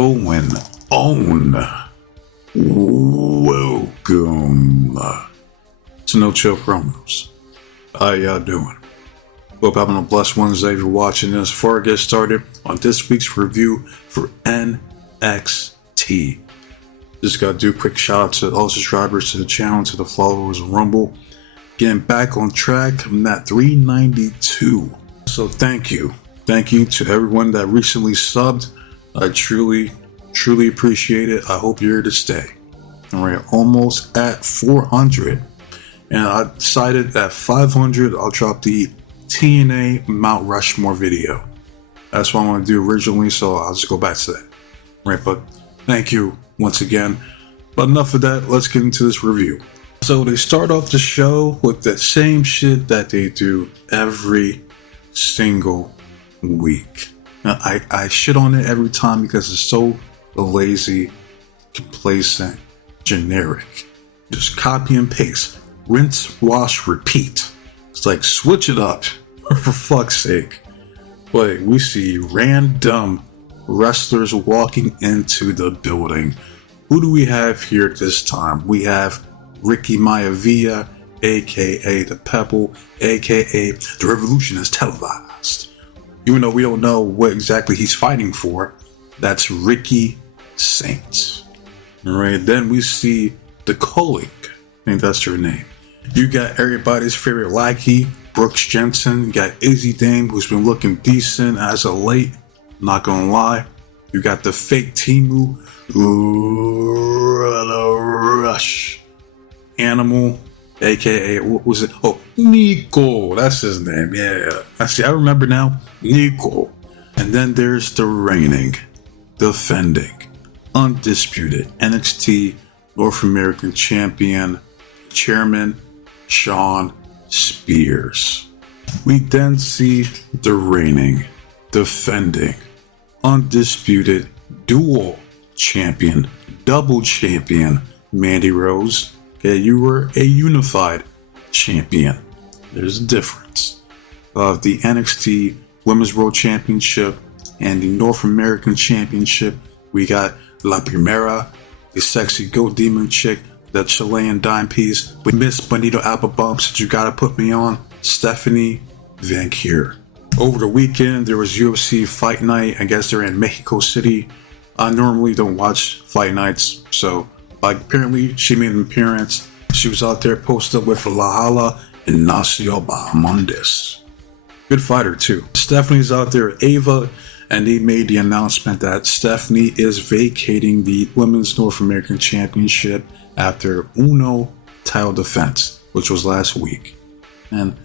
going on? Welcome to No Chill Promos. How y'all doing? Hope having a blessed Wednesday if you're watching this. Before I get started on this week's review for NXT, just gotta do a quick shout out to all subscribers to the channel, to the followers of Rumble. Getting back on track, I'm at 392. So thank you. Thank you to everyone that recently subbed. I truly appreciate it. I hope you're here to stay. All right, almost at 400. And I decided at 500, I'll drop the TNA Mount Rushmore video. That's what I want to do originally, so I'll just go back to that. All right, but thank you once again. But enough of that, let's get into this review. So they start off the show with the same shit that they do every single week. Now, I shit on it every time because it's so lazy, complacent, generic. Just copy and paste. Rinse, wash, repeat. It's like, switch it up, for fuck's sake. But we see random wrestlers walking into the building. Who do we have here this time? We have Ricky Maivia, aka The Pebble, aka The Revolution is Televised. Even though we don't know what exactly he's fighting for, that's Ricky Saint. Alright, then we see the Colic. I think that's her name. You got everybody's favorite lackey, Brooks Jensen. You got Izzy Dame, who's been looking decent as of late. Not gonna lie. You got the fake Timu, Rush Animal, aka, what was it? Oh, Nico. That's his name. Yeah. I remember now. Nico. And then there's the reigning, defending, undisputed NXT North American Champion, Chairman Shawn Spears. We then see the reigning, defending, undisputed dual champion, double champion, Mandy Rose. Okay, you were a unified champion. There's a difference. Of the NXT Women's World Championship and the North American Championship, we got La Primera, the sexy goat demon chick, the Chilean dime piece with Miss Bonito Apple Bumps that you gotta put me on, Stephanie Van Kier. Over the weekend, there was UFC Fight Night. I guess they're in Mexico City. I normally don't watch fight nights, so apparently she made an appearance. She was out there posted with Lahala and Nacio Bahamondes. Good fighter too. Stephanie's out there with Ava, and they made the announcement that Stephanie is vacating the Women's North American Championship after Uno title defense, which was last week. And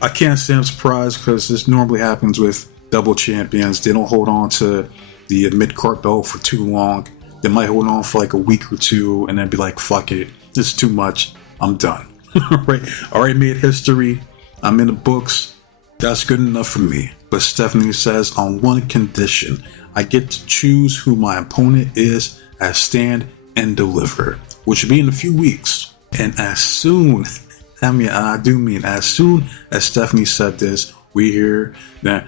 I can't say I'm surprised because this normally happens with double champions. They don't hold on to the mid-card belt for too long. They might hold on for like a week or two and then be like, fuck it, this is too much, I'm done. Right? I already made history, I'm in the books, that's good enough for me. But Stephanie says on one condition, I get to choose who my opponent is at Stand and Deliver, which will be in a few weeks. And as soon, as soon as Stephanie said this, we hear that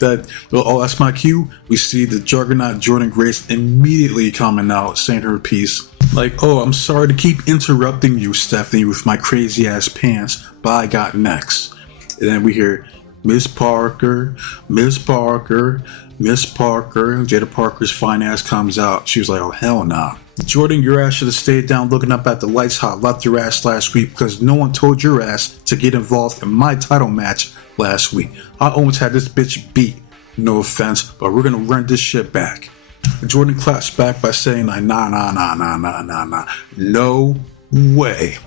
that's my cue. We see the juggernaut Jordan Grace immediately coming out saying her piece. Like, oh, I'm sorry to keep interrupting you, Stephanie, with my crazy ass pants, but I got next. And then we hear Miss Parker. Jada Parker's fine ass comes out. She was like, oh, hell nah. Jordan, your ass should have stayed down looking up at the lights hot, left your ass last week because no one told your ass to get involved in my title match last week. I almost had this bitch beat. No offense, but we're gonna run this shit back. Jordan claps back by saying, nah. No way.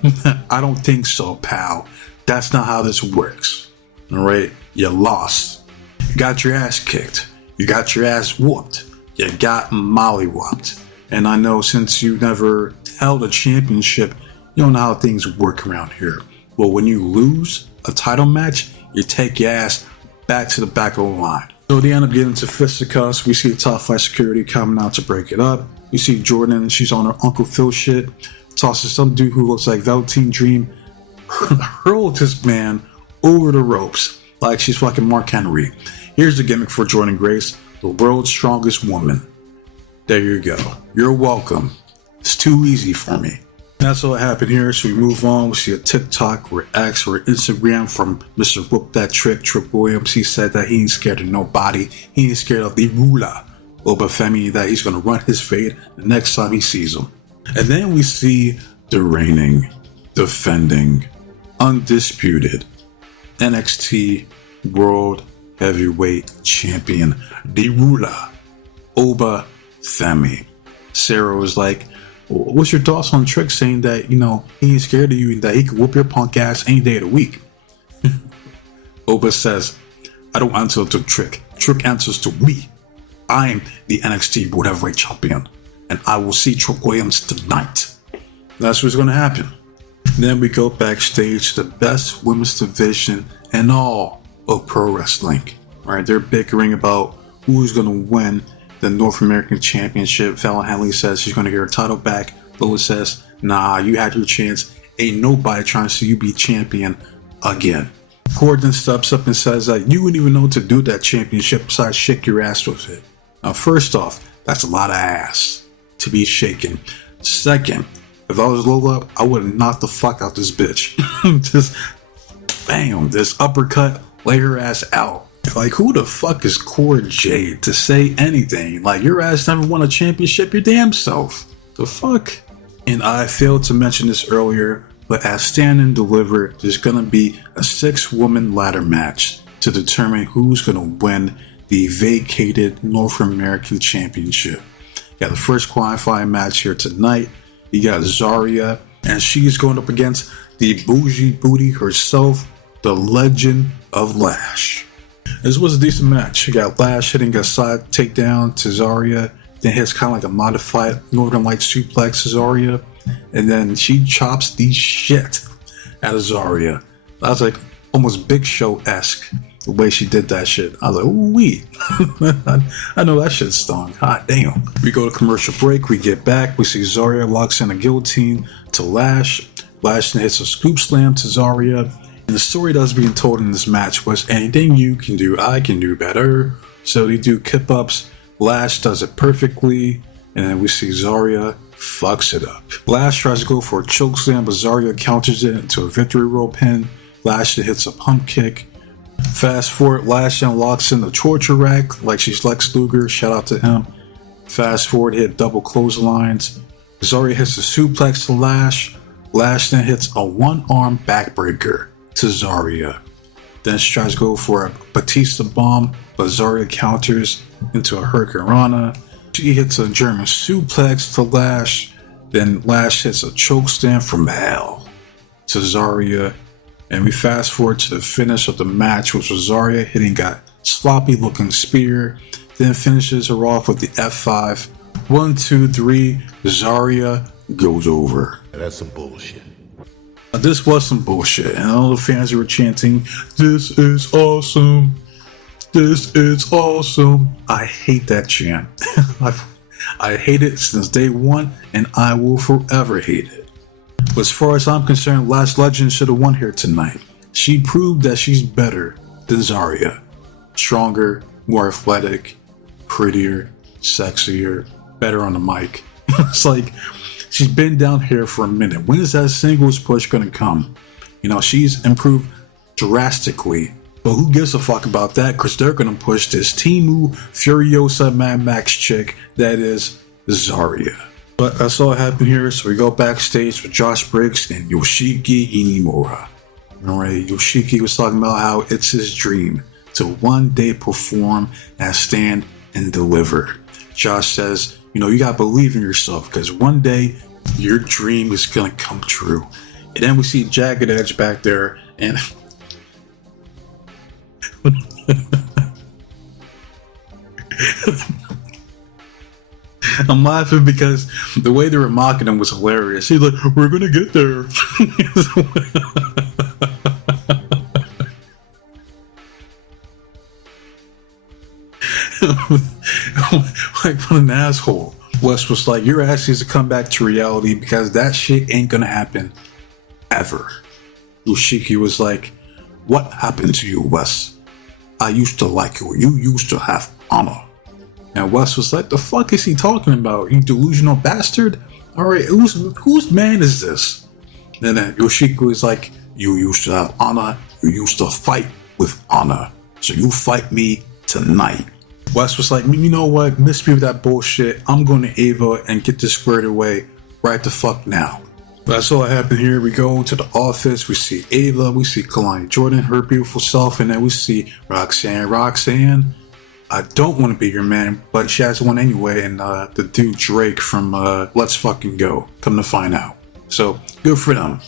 I don't think so, pal. That's not how this works. Alright? You lost. You got your ass kicked. You got your ass whooped. You got molly-whopped. And I know since you never held a championship, you don't know how things work around here. Well, when you lose a title match, you take your ass back to the back of the line. So they end up getting into fisticuffs. We see the top flight security coming out to break it up. We see Jordan, she's on her Uncle Phil shit, tosses some dude who looks like Velveteen Dream, hurled this man over the ropes. like she's fucking Mark Henry. Here's the gimmick for Jordan Grace, the world's strongest woman. There you go. You're welcome. It's too easy for me. That's all that happened here. So we move on. We see a TikTok or X or Instagram from Mr. Whoop That Trick Williams. He said that he ain't scared of nobody. He ain't scared of the ruler, Obafemi, that he's going to run his fade the next time he sees him. And then we see the reigning, defending, undisputed NXT World Heavyweight Champion, the ruler, Obafemi. Sarah was like, what's your thoughts on Trick saying that, he ain't scared of you and that he could whoop your punk ass any day of the week? Oba says, I don't answer to Trick. Trick answers to me. I'm the NXT World Heavyweight Champion, and I will see Trick Williams tonight. That's what's going to happen. Then we go backstage to the best women's division in all of pro wrestling. All right, they're bickering about who's going to win the North American Championship. Fallon Henley says she's going to get her title back. Lois says, nah, you had your chance. Ain't nobody trying to see you be champion again. Gordon steps up and says that you wouldn't even know what to do with that championship besides shake your ass with it. Now, first off, that's a lot of ass to be shaken. Second, if I was Lola, I would have knocked the fuck out this bitch. Just, bam, this uppercut, lay her ass out. Like, who the fuck is Core Jade to say anything? Like, your ass never won a championship your damn self. The fuck? And I failed to mention this earlier, but at Stand and Deliver, there's gonna be a 6-woman ladder match to determine who's gonna win the vacated North American Championship. You got the first qualifying match here tonight. You got Zarya, and she's going up against the bougie booty herself, the Legend of Lash. This was a decent match. You got Lash hitting a side takedown to Zarya, then hits kind of like a modified Northern Light suplex to Zarya, and then she chops the shit out of Zarya. That was like almost Big Show-esque, the way she did that shit. I was like, ooh wee. I know that shit stung. Hot damn. We go to commercial break. We get back. We see Zarya locks in a guillotine to Lash. Lash then hits a scoop slam to Zarya. And the story that was being told in this match was anything you can do, I can do better. So they do kip ups. Lash does it perfectly. And then we see Zarya fucks it up. Lash tries to go for a choke slam, but Zarya counters it into a victory roll pin. Lash hits a pump kick. Fast forward, Lash unlocks in the torture rack like she's Lex Luger. Shout out to him. Fast forward, hit double clotheslines. Zarya hits a suplex to Lash. Lash then hits a one-arm backbreaker to Zarya. Then she tries to go for a Batista bomb, but Zarya counters into a Hurricanrana. She hits a German suplex to Lash. Then Lash hits a chokeslam from hell to Zarya. And we fast forward to the finish of the match, which was Zarya hitting a sloppy looking spear, then finishes her off with the F5. 1, 2, 3, Zarya goes over. That's some bullshit. This was some bullshit, and all the fans who were chanting, "This is awesome. This is awesome." I hate that chant. I hate it since day one, and I will forever hate it. But as far as I'm concerned, Lash Legend should have won here tonight. She proved that she's better than Zarya. Stronger, more athletic, prettier, sexier, better on the mic. It's like, she's been down here for a minute. When is that singles push going to come? She's improved drastically. But who gives a fuck about that? Because they're going to push this Timu Furiosa Mad Max chick that is Zarya. But that's all that happened here. So we go backstage with Josh Briggs and Yoshiki Inamura. Alright, Yoshiki was talking about how it's his dream to one day perform and Stand and Deliver. Josh says, you gotta believe in yourself because one day your dream is gonna come true. And then we see Jagged Edge back there and I'm laughing because the way they were mocking him was hilarious. He's like, we're gonna get there. Like, what an asshole. Wes was like, your ass needs to come back to reality because that shit ain't gonna happen ever. Yoshiki was like, What happened to you, Wes? I used to like you. You used to have honor. And Wes was like, the fuck is he talking about? You delusional bastard? Alright, whose man is this? And then Yoshiko is like, you used to have honor. You used to fight with honor. So you fight me tonight. Wes was like, you know what? Miss me with that bullshit. I'm going to Ava and get this squared away right the fuck now. That's all that happened here. We go to the office. We see Ava. We see Kalani Jordan, her beautiful self. And then we see Roxanne. Roxanne, I don't want to be your man, but she has one anyway. And the dude Drake from Let's Fucking Go. Come to find out. So good for them.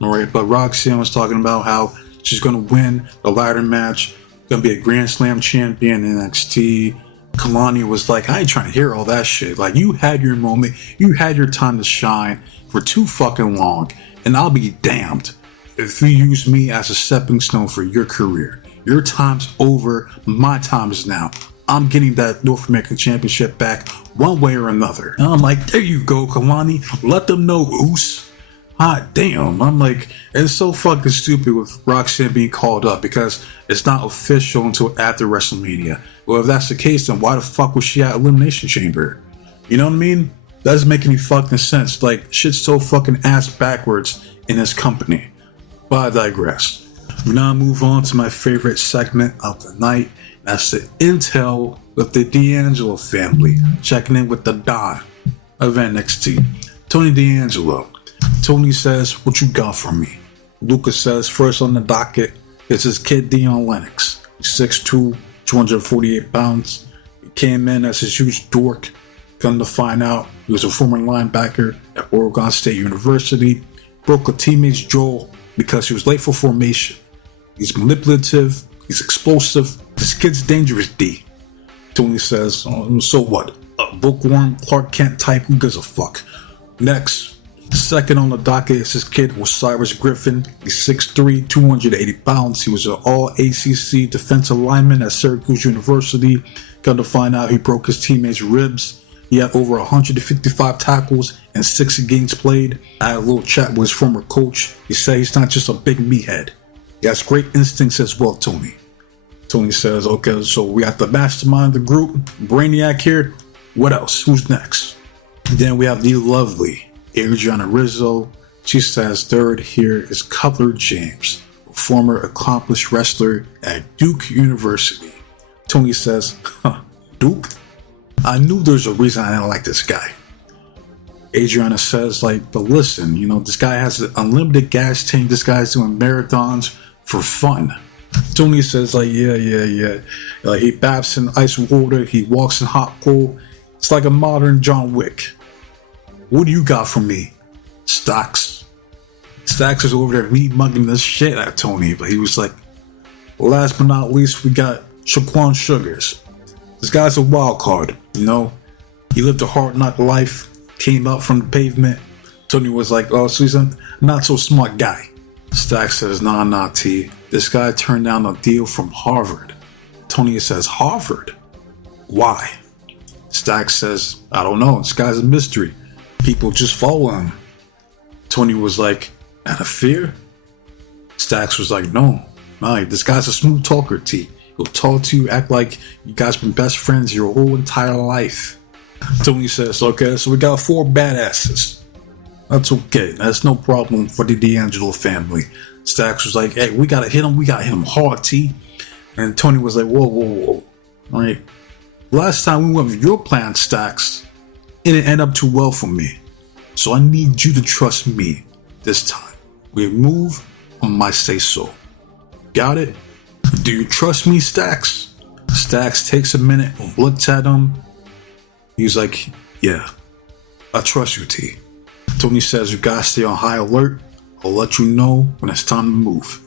All right. But Roxanne was talking about how she's going to win the ladder match. Going to be a Grand Slam champion in NXT. Kalani was like, I ain't trying to hear all that shit. Like, you had your moment. You had your time to shine for too fucking long. And I'll be damned if you use me as a stepping stone for your career. Your time's over. My time is now. I'm getting that North American Championship back one way or another. And I'm like, there you go, Kalani. Let them know, Oos. Hot damn. I'm like, it's so fucking stupid with Roxanne being called up because it's not official until after WrestleMania. Well, if that's the case, then why the fuck was she at Elimination Chamber? You know what I mean? That doesn't make any fucking sense. Like, shit's so fucking ass backwards in this company. But I digress. We now move on to my favorite segment of the night. That's the intel with the D'Angelo family. Checking in with the Don of NXT. Tony D'Angelo. Tony says, what you got for me? Lucas says, first on the docket is his kid Dion Lennox. He's 6'2", 248 pounds. He came in as his huge dork. Come to find out, he was a former linebacker at Oregon State University. Broke a teammate's jaw because he was late for formation. He's manipulative. He's explosive. This kid's dangerous, D. Tony says, oh, so what? A bookworm, Clark Kent type, who gives a fuck? Next. Second on the docket is his kid Osiris Griffin. He's 6'3", 280 pounds. He was an all-ACC defensive lineman at Syracuse University. Come to find out he broke his teammates' ribs. He had over 155 tackles and 60 games played. I had a little chat with his former coach. He said he's not just a big meathead. He has great instincts as well, Tony. Tony says, okay, so we got the mastermind of the group, Brainiac here. What else? Who's next? Then we have the lovely Adriana Rizzo. She says third here is Cutler James, a former accomplished wrestler at Duke University. Tony says, Duke? I knew there's a reason I didn't like this guy. Adriana says, but listen, this guy has an unlimited gas tank. This guy's doing marathons for fun. Tony says, yeah. He baths in ice water. He walks in hot coal. It's like a modern John Wick. What do you got for me, Stacks? Stacks is over there meat-mugging the shit at Tony, but he was like, last but not least, we got Shaquan Sugars. This guy's a wild card, He lived a hard-knock life, came up from the pavement. Tony was like, oh, so he's a not-so-smart guy. Stacks says, nah, T. This guy turned down a deal from Harvard. Tony says, Harvard? Why? Stacks says, I don't know. This guy's a mystery. People just follow him. Tony was like, out of fear? Stacks was like, no, this guy's a smooth talker, T. He'll talk to you, act like you guys been best friends your whole entire life. Tony says, okay, so we got 4 badasses. That's okay. That's no problem for the D'Angelo family. Stacks was like, hey, we gotta hit him hard, T. And Tony was like, whoa. All right. Last time we went with your plan, Stacks, it didn't end up too well for me. So I need you to trust me this time. We move on my say-so. Got it? Do you trust me, Stacks? Stacks takes a minute, looks at him. He's like, yeah, I trust you, T. Tony says you gotta stay on high alert. I'll let you know when it's time to move.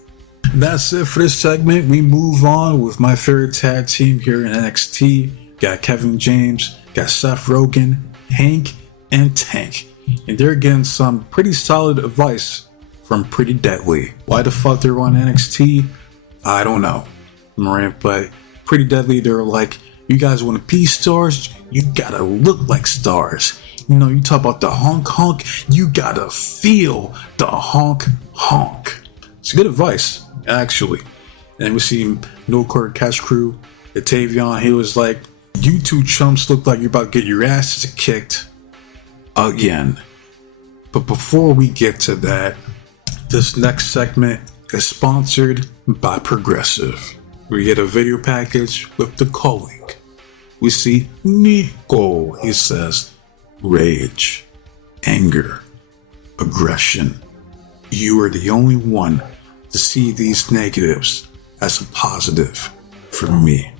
That's it for this segment. We move on with my favorite tag team here in NXT. Got Kevin James, got Seth Rogen, Hank, and Tank. And they're getting some pretty solid advice from Pretty Deadly. Why the fuck they're on NXT? I don't know. Right? But Pretty Deadly, they're like, you guys want to be stars? You gotta look like stars. You talk about the honk, you gotta feel the honk. It's good advice, actually. And we see No Quarter Catch Crew, Tavion. He was like, "You two chumps look like you're about to get your asses kicked again." But before we get to that, this next segment is sponsored by Progressive. We get a video package with the calling. We see Nico. He says, "Rage, anger, aggression. You are the only one to see these negatives as a positive for me."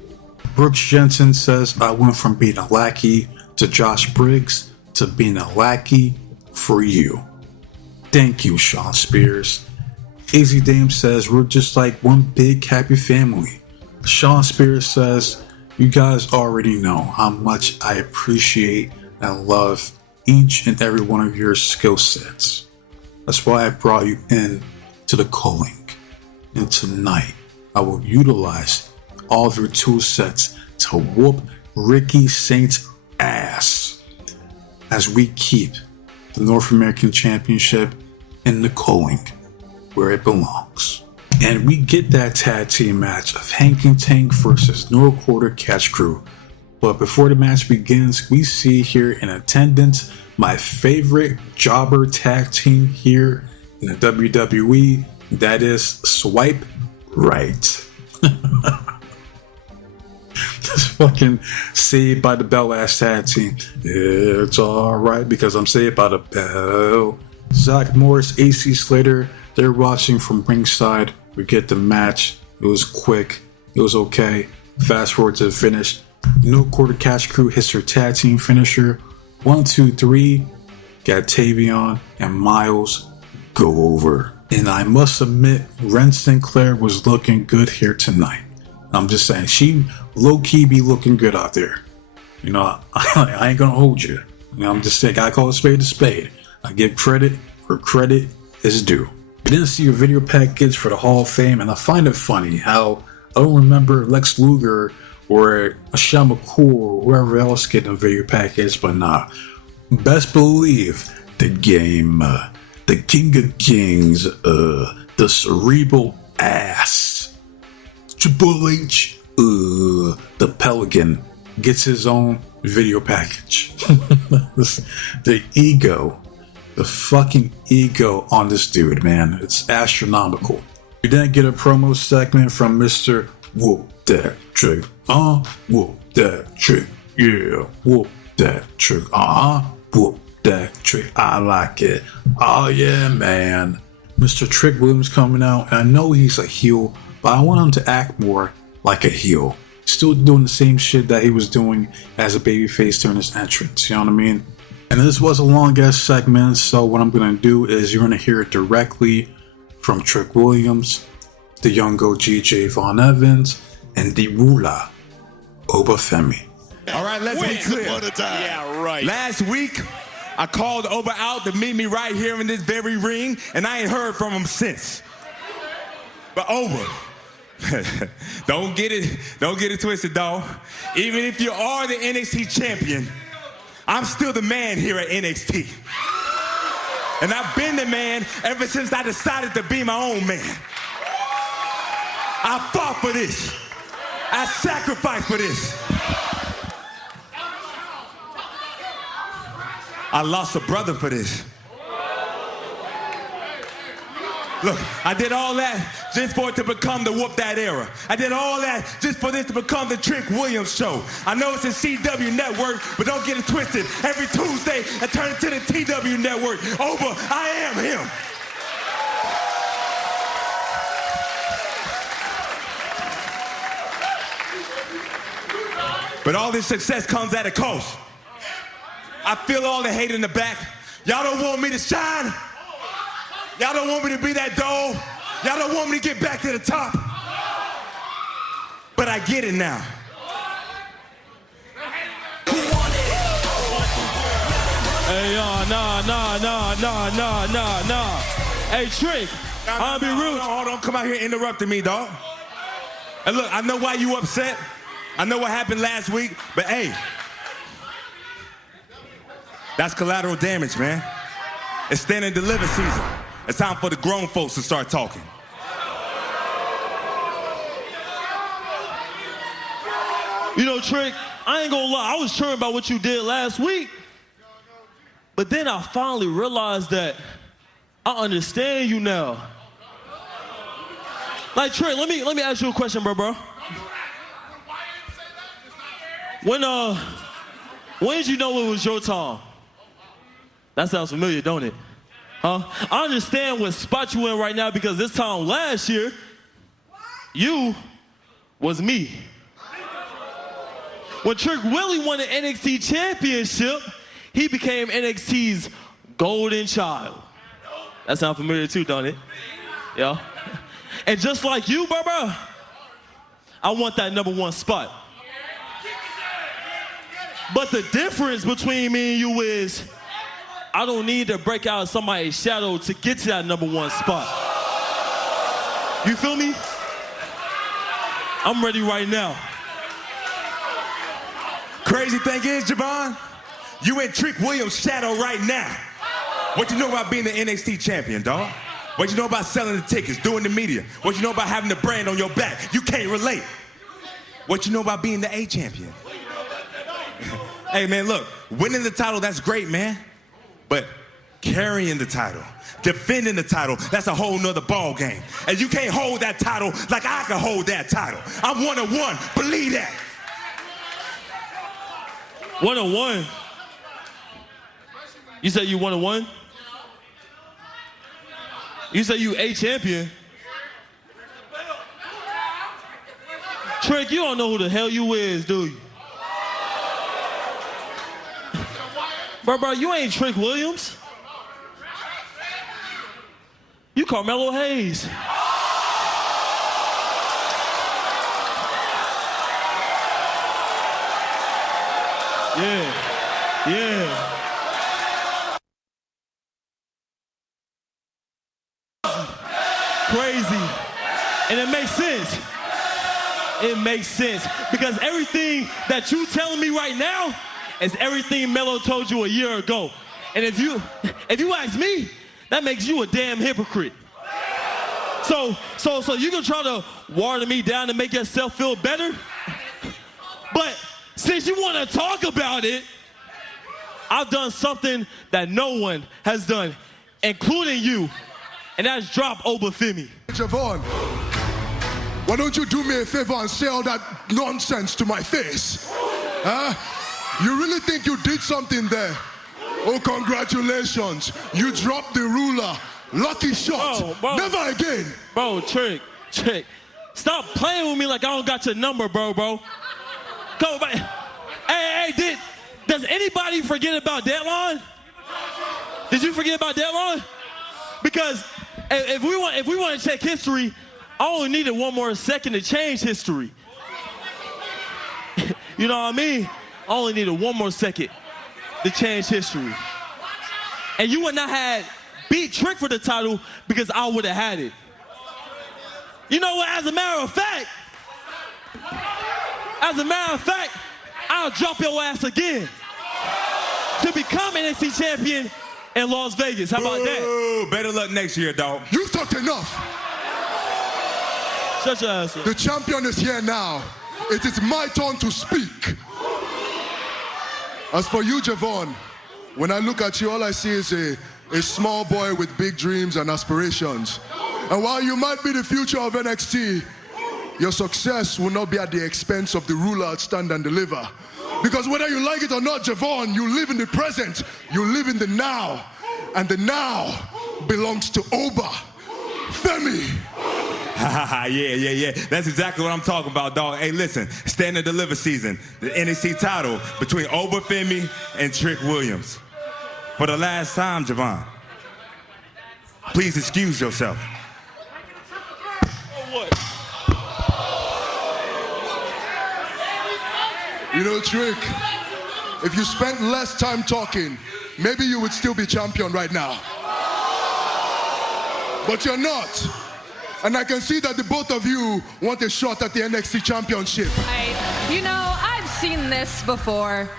Brooks Jensen says, "I went from being a lackey to Josh Briggs to being a lackey for you." Thank you, Sean Spears. AZ Dame says, "We're just like one big happy family." Sean Spears says, "You guys already know how much I appreciate and love each and every one of your skill sets. That's why I brought you in to the calling. And tonight, I will utilize all of your tool sets to whoop Ricky Saint's ass as we keep the North American Championship in the calling where it belongs." And we get that tag team match of Hank and Tank versus No Quarter Catch Crew. But before the match begins, we see here in attendance my favorite jobber tag team here in the WWE. That is Swipe Right. This fucking Saved by the Bell ass tag team. It's alright because I'm saved by the bell. Zach Morris, AC Slater, they're watching from ringside. We get the match. It was quick. It was okay. Fast forward to the finish. No Quarter Catch Crew hits her tag team finisher. 1, 2, 3. Got Tavion and Miles go over. And I must admit, Ren Sinclair was looking good here tonight. I'm just saying, she low-key be looking good out there. You know, I ain't gonna hold you. I'm just saying, I call a spade. I give credit where credit is due. We didn't see a video package for the Hall of Fame, and I find it funny how I don't remember Lex Luger or Sean McCool or whoever else getting a video package, but nah. Best believe the game, the King of Kings, the cerebral ass, Triple H, the Pelican gets his own video package. The ego. The fucking ego on this dude, man. It's astronomical. We then get a promo segment from Mr. Whoop That Trick. Whoop that trick. Yeah, whoop that trick. Whoop that trick. I like it. Oh yeah, man. Mr. Trick Williams coming out. And I know he's a heel, but I want him to act more like a heel. Still doing the same shit that he was doing as a babyface during his entrance. You know what I mean? And this was a long ass segment, so what I'm gonna do is you're gonna hear it directly from Trick Williams, the young GJ Von Evans, and the ruler, Obafemi. All right, let's be clear. Yeah, right. Last week, I called Oba out to meet me right here in this very ring, and I ain't heard from him since. But Oba, don't get it twisted, dog. Even if you are the NXT champion, I'm still the man here at NXT. And I've been the man ever since I decided to be my own man. I fought for this. I sacrificed for this. I lost a brother for this. Look, I did all that just for it to become the Whoop That era. I did all that just for this to become the Trick Williams show. I know it's a CW network, but don't get it twisted. Every Tuesday, I turn it to the TW network. Oba, I am him. But all this success comes at a cost. I feel all the hate in the back. Y'all don't want me to shine. Y'all don't want me to be that doll. Y'all don't want me to get back to the top. But I get it now. Hey, nah. Hey, Trick, I'll be rude. Hold on, come out here interrupting me, dog. And look, I know why you upset. I know what happened last week, but hey, that's collateral damage, man. It's stand and deliver season. It's time for the grown folks to start talking. You know, Trick, I ain't gonna lie, I was cheering about what you did last week. But then I finally realized that I understand you now. Like, Trick, let me ask you a question, bro. When did you know it was your time? That sounds familiar, don't it? Huh? I understand what spot you in right now because this time last year, you was me. When Trick Willie won the NXT championship, he became NXT's golden child. That sounds familiar too, don't it? Yeah. And just like you, bro, I want that #1 spot. But the difference between me and you is I don't need to break out of somebody's shadow to get to that #1 spot. You feel me? I'm ready right now. Crazy thing is, Javon, you in Trick Williams' shadow right now. What you know about being the NXT champion, dog? What you know about selling the tickets, doing the media? What you know about having the brand on your back? You can't relate. What you know about being the A champion? Hey, man, look, winning the title, that's great, man. But carrying the title, defending the title, that's a whole nother ball game. And you can't hold that title like I can hold that title. I'm 1-1, believe that. 1-1? You said you 1-1? You said you A champion? Trick, you don't know who the hell you is, do you? Bro, you ain't Trick Williams. You Carmelo Hayes. Yeah. Crazy. And it makes sense. It makes sense. Because everything that you telling me right now is everything Melo told you a year ago. And if you ask me, that makes you a damn hypocrite. So you can try to water me down to make yourself feel better. But since you want to talk about it, I've done something that no one has done, including you, and that's drop Obafemi. Javon, why don't you do me a favor and say all that nonsense to my face? Huh? You really think you did something there? Oh, congratulations. You dropped the ruler. Lucky shot. Bro. Never again. Bro, Trick. Stop playing with me like I don't got your number, bro. Come on, hey, does anybody forget about Deadline? Did you forget about Deadline? Because if we want to check history, I only needed one more second to change history. You know what I mean? I only needed one more second to change history. And you would not have beat Trick for the title because I would have had it. You know what, as a matter of fact, I'll drop your ass again to become NXT champion in Las Vegas. How about that? Ooh, better luck next year, dog. You've talked enough. Shut your ass up. The champion is here now. It is my turn to speak. As for you, Javon, when I look at you, all I see is a small boy with big dreams and aspirations. And while you might be the future of NXT, your success will not be at the expense of the ruler at Stand and Deliver. Because whether you like it or not, Javon, you live in the present, you live in the now, and the now belongs to Oba Femi. Yeah. That's exactly what I'm talking about, dog. Hey, listen, Stand and Deliver season, the NXT title between Oba Femi and Trick Williams. For the last time, Javon, please excuse yourself. You know, Trick, if you spent less time talking, maybe you would still be champion right now. But you're not. And I can see that the both of you want a shot at the NXT championship. You know, I've seen this before,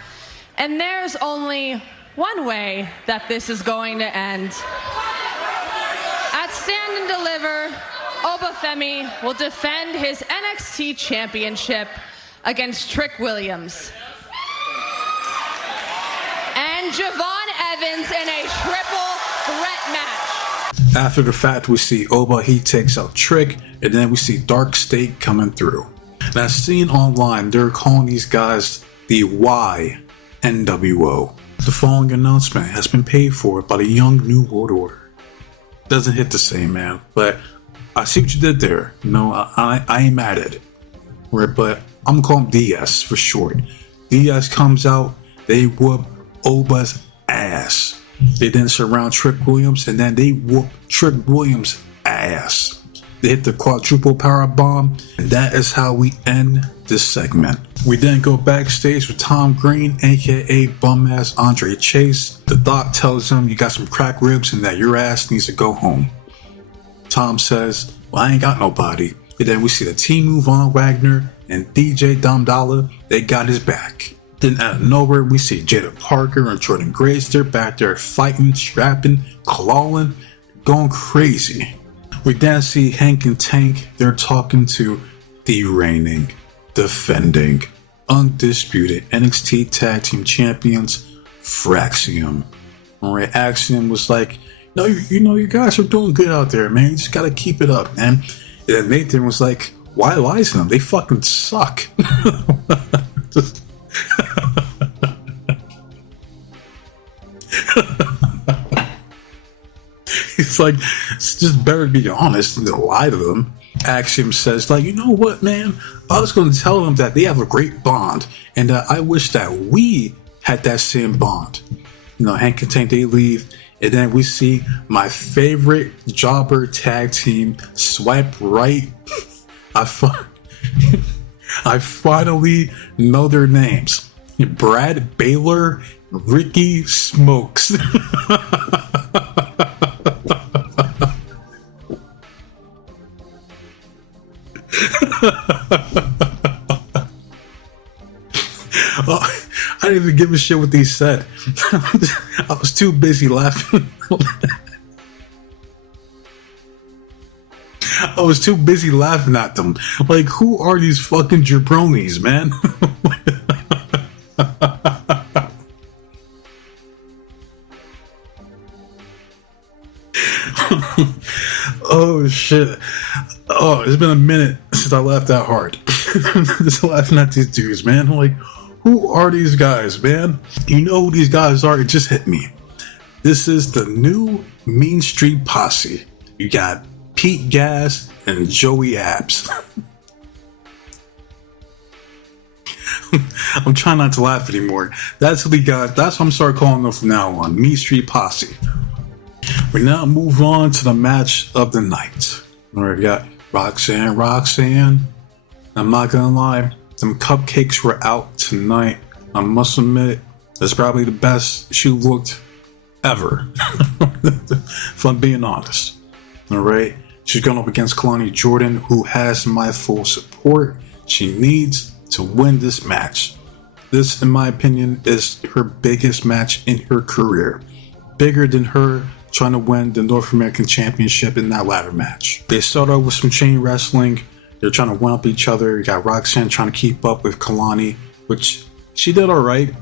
and there's only one way that this is going to end. At Stand and Deliver, Oba Femi will defend his NXT championship against Trick Williams. And Javon Evans in a triple threat match. After the fact, we see Oba, he takes out Trick, and then we see Dark State coming through. Now, seen online, they're calling these guys the YNWO. The following announcement has been paid for by the Young New World Order. Doesn't hit the same, man, but I see what you did there. You know, I ain't mad at it. Right, but I'm gonna call him DS for short. DS comes out, they whoop Oba's ass. They then surround Trick Williams, and then they whoop Trick Williams' ass. They hit the quadruple power bomb, and that is how we end this segment. We then go backstage with Tom Green, aka bum-ass Andre Chase. The doc tells him, you got some cracked ribs and that your ass needs to go home. Tom says, well, I ain't got nobody. And then we see the team move on, Wagner and DJ Damdala, they got his back. Then out of nowhere, we see Jada Parker and Jordan Grace. They're back there fighting, scrapping, clawing, going crazy. We then see Hank and Tank. They're talking to the reigning, defending, undisputed NXT Tag Team Champions, Fraxium. Alright, Axiom was like, no, you guys are doing good out there, man. You just gotta keep it up, man. And then Nathan was like, why lie to them? They fucking suck. He's like, it's just better to be honest than to lie to them. Axiom says, like, you know what, man? I was going to tell them that they have a great bond, and I wish that we had that same bond. You know, Hank and Tank, they leave, and then we see my favorite jobber tag team, Swipe Right. I finally know their names. Brad Baylor, Ricky Smokes. I didn't even give a shit what they said. I was too busy laughing. I was too busy laughing at them. Like, who are these fucking jabronis, man? Oh shit. Oh, it's been a minute since I laughed that hard. Just laughing at these dudes, man. I'm like, who are these guys, man? You know who these guys are? It just hit me. This is the new Mean Street Posse. You got Pete Gas and Joey Abs. I'm trying not to laugh anymore. That's what we got. That's what I'm starting calling them from now on. Mean Street Posse. We now move on to the match of the night. Where we got Roxanne. I'm not gonna lie, them cupcakes were out tonight. I must admit, that's probably the best she looked ever. If I'm being honest. Alright? She's going up against Kalani Jordan, who has my full support. She needs to win this match. This, in my opinion, is her biggest match in her career. Bigger than her trying to win the North American Championship in that ladder match. They start out with some chain wrestling. They're trying to one up each other. You got Roxanne trying to keep up with Kalani, which she did alright.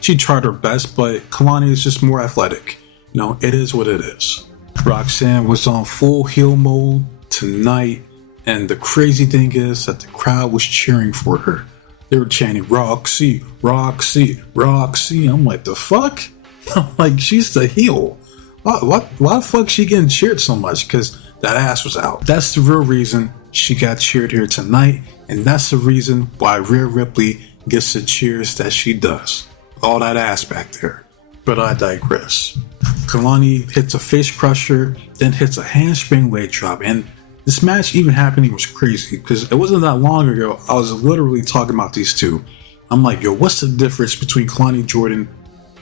She tried her best, but Kalani is just more athletic. You know, it is what it is. Roxanne was on full heel mode tonight, and the crazy thing is that the crowd was cheering for her. They were chanting, Roxy, Roxy, Roxy. I'm like, the fuck? Like, she's the heel. Why the fuck she getting cheered so much? Because that ass was out. That's the real reason she got cheered here tonight, and that's the reason why Rhea Ripley gets the cheers that she does. All that ass back there. But I digress. Kalani hits a face crusher, then hits a handspring leg drop, and this match even happening was crazy because it wasn't that long ago I was literally talking about these two. I'm like, yo, what's the difference between Kalani Jordan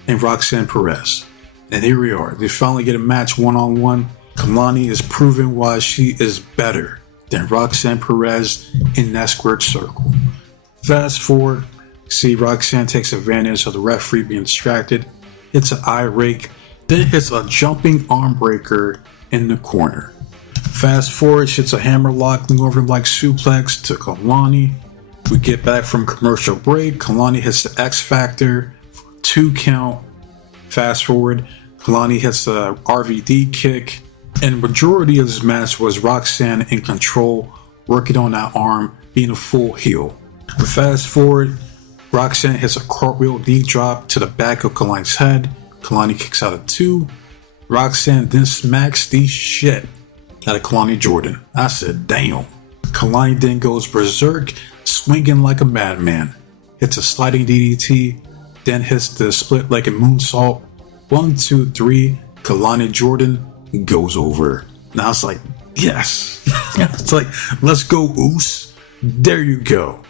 and Roxanne Perez? And here we are. They finally get a match one-on-one. Kalani is proving why she is better than Roxanne Perez in that squared circle. Fast forward, see Roxanne takes advantage of the referee being distracted, hits an eye rake, then hits a jumping arm breaker in the corner. Fast forward, she hits a hammerlock, Northern like suplex to Kalani. We get back from commercial break. Kalani hits the X Factor, 2 count. Fast forward, Kalani hits the RVD kick, and majority of this match was Roxanne in control, working on that arm, being a full heel. Fast forward, Roxanne hits a cartwheel knee drop to the back of Kalani's head. Kalani kicks out of 2. Roxanne then smacks the shit out of Kalani Jordan. I said, damn. Kalani then goes berserk, swinging like a madman. Hits a sliding DDT, then hits the split-legged moonsault. 1, 2, 3, Kalani Jordan goes over. Now it's like, yes. It's like, let's go, Oos. There you go.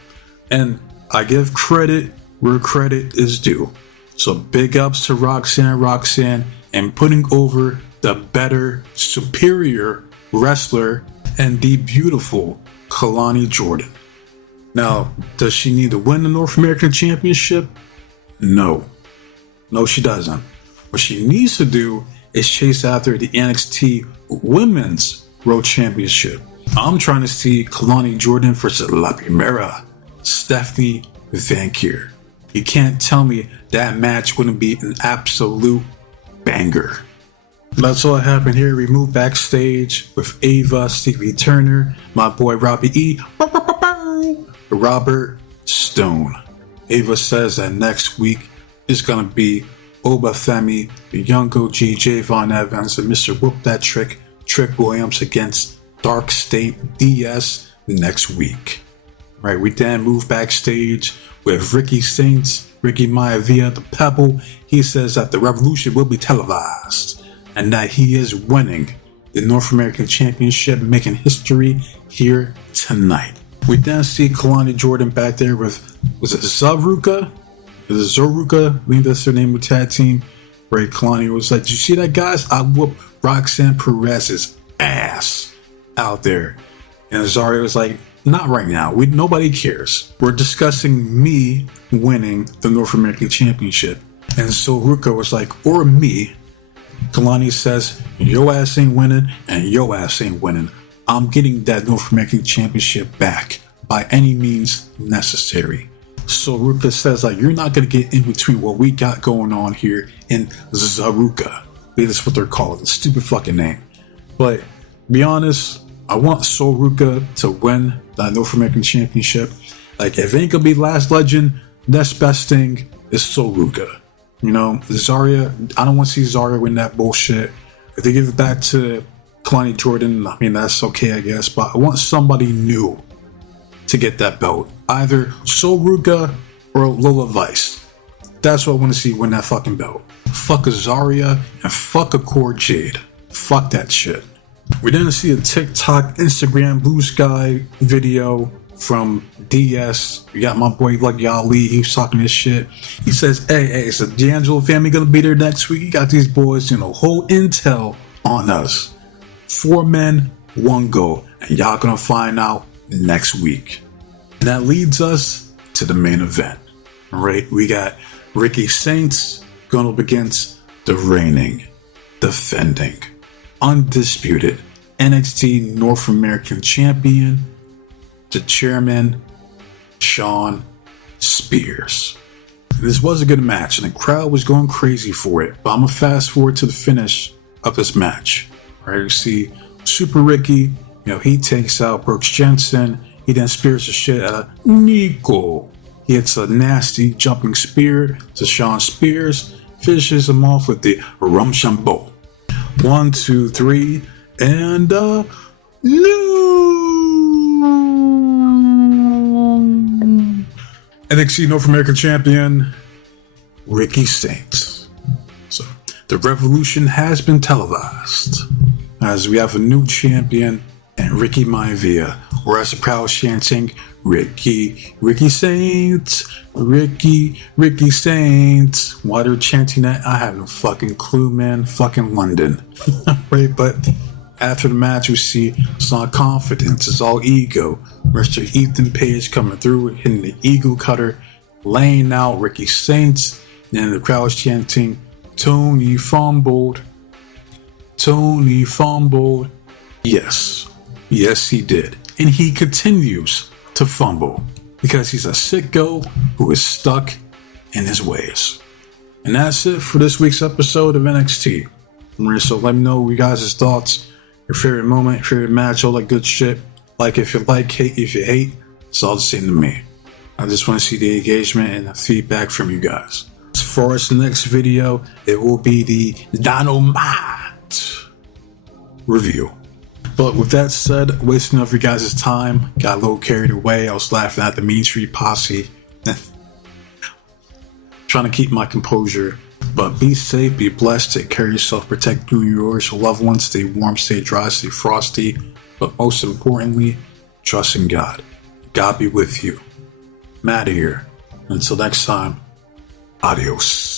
And I give credit where credit is due. So big ups to Roxanne, and putting over the better, superior wrestler and the beautiful Kalani Jordan. Now, does she need to win the North American Championship? No, she doesn't. What she needs to do is chase after the NXT Women's World Championship. I'm trying to see Kalani Jordan versus La Primera, Stephanie Vankier. You can't tell me that match wouldn't be an absolute banger. That's all that happened here. We move backstage with Ava, Stevie Turner, my boy Robbie E, Robert Stone. Ava says that next week is going to be Obafemi, the Young OG, Javon Evans, and Mr. Whoop That Trick Williams against Dark State DS next week. Right, we then move backstage with Ricky Saints, Ricky Maivia, the Pebble. He says that the Revolution will be televised and that he is winning the North American Championship, making history here tonight. We then see Kalani Jordan back there with, was it Zaruka? Is it Zoruka? I think that's her name of the tag team. Right, Kalani was like, did you see that, guys? I whooped Roxanne Perez's ass out there. And Zaria was like, not right now. Nobody cares. We're discussing me winning the North American Championship. And so Ruka was like, or me. Kalani says, your ass ain't winning and your ass ain't winning. I'm getting that North American Championship back by any means necessary. So Ruka says, like, you're not going to get in between what we got going on here in Zaruka. That's what they're called. A stupid fucking name. But be honest, I want Soruka to win that North American Championship. Like, if it ain't gonna be Last Legend, next best thing is Soruka. You know, Zarya, I don't want to see Zarya win that bullshit. If they give it back to Kalani Jordan, I mean, that's okay, I guess. But I want somebody new to get that belt. Either Soruka or Lola Vice. That's what I want to see win that fucking belt. Fuck a Zarya and fuck a Core Jade. Fuck that shit. We then see a TikTok, Instagram, Blue Sky video from DS. We got my boy Lucky Ali. He's talking this shit. He says, hey, is the D'Angelo family gonna be there next week? You got these boys, whole intel on us. 4 men, 1 goal. And y'all gonna find out next week. And that leads us to the main event. All right, we got Ricky Saints going up against the reigning, defending, undisputed NXT North American Champion, the chairman, Shawn Spears. This was a good match, and the crowd was going crazy for it. But I'm gonna fast forward to the finish of this match. Right, you see Super Ricky, he takes out Brooks Jensen. He then spears the shit out of Nico. He hits a nasty jumping spear to Shawn Spears, finishes him off with the Rumshambo. 1, 2, 3, and no! NXT North American Champion, Ricky Saints. So, the Revolution has been televised, as we have a new champion, and Ricky Maivia, or as the crowd is chanting, Ricky Saints, Ricky Saints. Why they're chanting that, I have no fucking clue, man. Fucking London. Right, but after the match, we see it's not confidence, it's all ego. Mr. Ethan Page coming through, hitting the ego cutter, laying out Ricky Saints, and the crowd is chanting, Tony fumbled. Tony fumbled. Yes, he did. And he continues to fumble. because he's a sicko who is stuck in his ways. And that's it for this week's episode of NXT. So let me know you guys' thoughts, your favorite moment, your favorite match, all that good shit. Like if you like, hate if you hate, it's all the same to me. I just want to see the engagement and the feedback from you guys. As far as the next video, it will be the Dynamite review. But with that said, wasting of you guys' time, got a little carried away. I was laughing at the Mean Street Posse. Trying to keep my composure. But be safe, be blessed, take care of yourself, protect you, yours, your loved ones, stay warm, stay dry, stay frosty. But most importantly, trust in God. God be with you. I'm out of here. Until next time, adios.